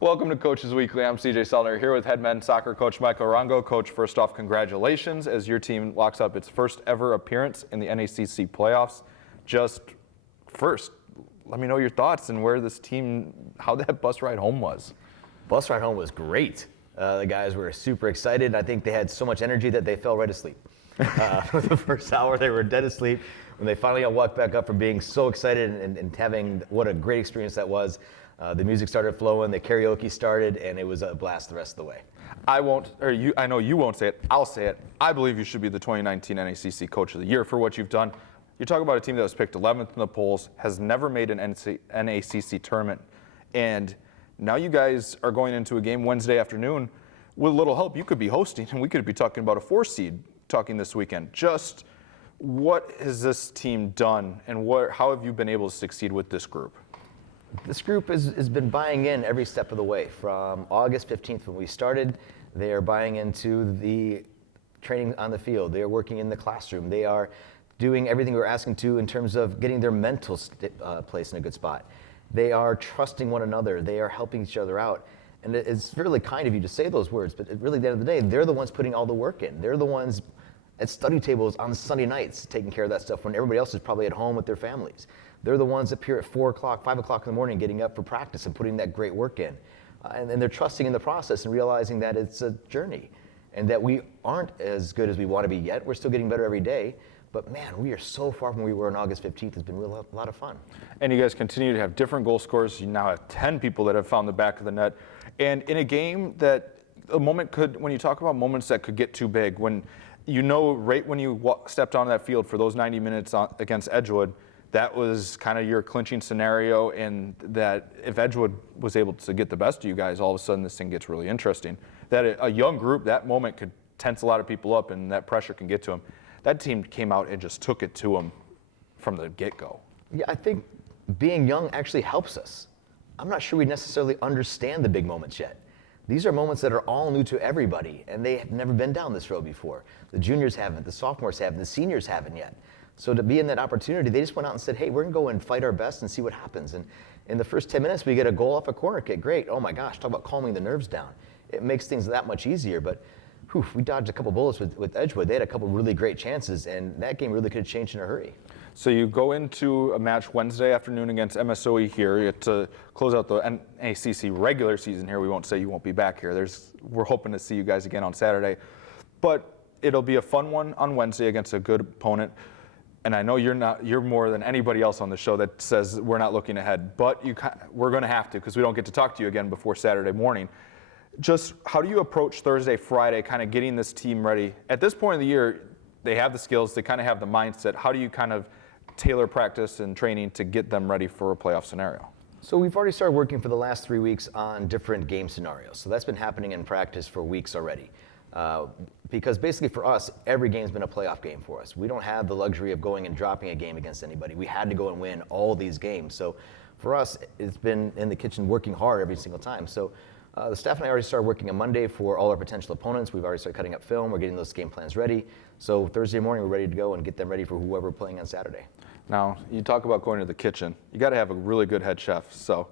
Welcome to Coaches Weekly. I'm CJ Sellner here with head men's soccer coach Michael Arango. Coach, first off, congratulations as your team locks up its first ever appearance in the NACC playoffs. Just first, let me know your thoughts and where this team, how that bus ride home was. Bus ride home was great. The guys were super excited. I think they had so much energy that they fell right asleep. For the first hour, they were dead asleep. When they finally got walked back up from being so excited and having what a great experience that was, the music started flowing, the karaoke started, and it was a blast the rest of the way. I know you won't say it. I'll say it. I believe you should be the 2019 NACC Coach of the Year for what you've done. You're talking about a team that was picked 11th in the polls, has never made an NACC tournament, and now you guys are going into a game Wednesday afternoon. With a little help, you could be hosting, and we could be talking about a 4 seed talking this weekend. Just what has this team done, and how have you been able to succeed with this group? This group has been buying in every step of the way. From August 15th when we started, they are buying into the training on the field. They are working in the classroom. They are doing everything we're asking to in terms of getting their mental place in a good spot. They are trusting one another. They are helping each other out. And it's really kind of you to say those words, but really at the end of the day, they're the ones putting all the work in. They're the ones at study tables on Sunday nights taking care of that stuff when everybody else is probably at home with their families. They're the ones up here at 4 o'clock, 5 o'clock in the morning getting up for practice and putting that great work in. And they're trusting in the process and realizing that it's a journey and that we aren't as good as we want to be yet. We're still getting better every day. But man, we are so far from where we were on August 15th. It's been a lot of fun. And you guys continue to have different goal scorers. You now have 10 people that have found the back of the net. And in a game that a moment could, when you talk about moments that could get too big, when you know right when you stepped onto that field for those 90 minutes against Edgewood, that was kind of your clinching scenario, and that if Edgewood was able to get the best of you guys, all of a sudden this thing gets really interesting. That a young group, that moment could tense a lot of people up, and that pressure can get to them. That team came out and just took it to them from the get-go. Yeah, I think being young actually helps us. I'm not sure we necessarily understand the big moments yet. These are moments that are all new to everybody, and they have never been down this road before. The juniors haven't, the sophomores haven't, the seniors haven't yet. So to be in that opportunity, they just went out and said, hey, we're going to go and fight our best and see what happens. And in the first 10 minutes, we get a goal off a corner kick. Great. Oh, my gosh, talk about calming the nerves down. It makes things that much easier. But we dodged a couple bullets with Edgewood. They had a couple really great chances, and that game really could have changed in a hurry. So you go into a match Wednesday afternoon against MSOE here to close out the NACC regular season here. We won't say you won't be back here. We're hoping to see you guys again on Saturday. But it'll be a fun one on Wednesday against a good opponent. And I know you're more than anybody else on the show that says we're not looking ahead, but we're going to have to because we don't get to talk to you again before Saturday morning. Just how do you approach Thursday, Friday, kind of getting this team ready? At this point of the year, they have the skills, they kind of have the mindset. How do you kind of tailor practice and training to get them ready for a playoff scenario? So we've already started working for the last 3 weeks on different game scenarios. So that's been happening in practice for weeks already. Because basically for us, every game's been a playoff game for us. We don't have the luxury of going and dropping a game against anybody. We had to go and win all these games. So for us, it's been in the kitchen working hard every single time. So the staff and I already started working on Monday for all our potential opponents. We've already started cutting up film. We're getting those game plans ready. So Thursday morning, we're ready to go and get them ready for whoever we're playing on Saturday. Now, you talk about going to the kitchen. You got to have a really good head chef. So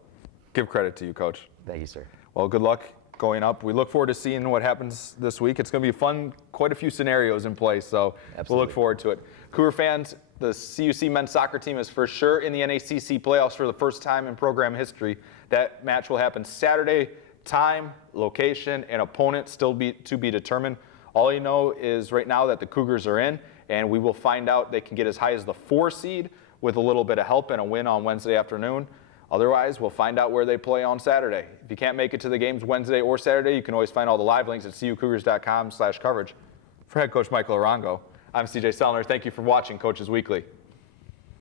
give credit to you, Coach. Thank you, sir. Well, good luck going up. We look forward to seeing what happens this week. It's going to be fun, quite a few scenarios in place, so Absolutely. We'll look forward to it. Cougar fans, the CUC men's soccer team is for sure in the NACC playoffs for the first time in program history. That match will happen Saturday. Time, location, and opponent still to be determined. All you know is right now that the Cougars are in, and we will find out they can get as high as the 4 seed with a little bit of help and a win on Wednesday afternoon. Otherwise, we'll find out where they play on Saturday. If you can't make it to the games Wednesday or Saturday, you can always find all the live links at cucougars.com/coverage. For head coach Michael Arango, I'm CJ Sellner. Thank you for watching Coaches Weekly.